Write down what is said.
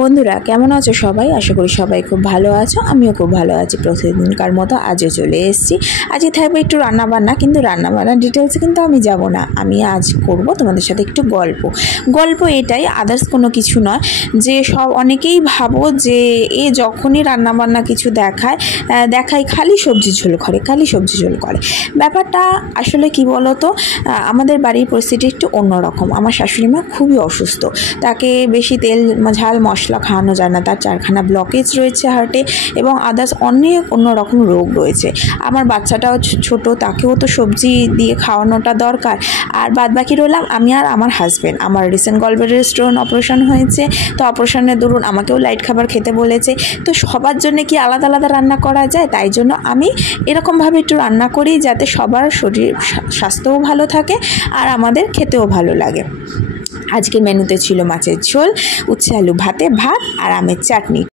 বন্ধুরা কেমন আছো সবাই? আশা করি সবাই খুব ভালো আছো। আমিও খুব ভালো আছি। প্রতিদিনকার মতো আজও চলে এসেছি। আজকে থাকবে একটু রান্নাবান্না, কিন্তু রান্নাবান্নার ডিটেলসে কিন্তু আমি যাব না। আমি আজ করব তোমাদের সাথে একটু গল্প এটাই, আদার্স কোনো কিছু নয়। যে অনেকেই ভাবো যে যখনই রান্নাবান্না কিছু দেখায় খালি সবজি ঝোল করে। ব্যাপারটা আসলে কি বলো তো, আমাদের বাড়ির পরিস্থিতি একটু অন্যরকম। আমার শাশুড়ি মা খুবই অসুস্থ, তাকে বেশি তেল ঝাল মশলা খাওয়ানো যায় না। তার 4খানা ব্লকেজ রয়েছে হার্টে, এবং আদার্স অন্য রকম রোগ রয়েছে। আমার বাচ্চাটাও ছোট, তাকেও তো সবজি দিয়ে খাওয়ানোটা দরকার। আর বাদবাকি রইলাম আমি আর আমার হাজব্যান্ড। আমার রিসেন্ট গলব্লাডার স্টোন অপারেশন হয়েছে, তো অপারেশনের দরুন আমাকেও লাইট খাবার খেতে বলেছে। তো সবার জন্য কি আলাদা আলাদা রান্না করা যায়? তাই জন্য আমি এরকমভাবে একটু রান্না করি, যাতে সবার শরীর স্বাস্থ্যও ভালো থাকে আর আমাদের খেতেও ভালো লাগে। আজকে মেনুতে ছিল মাছের ঝোল, উচ্ছে আলু ভাত আর আমের চাটনি।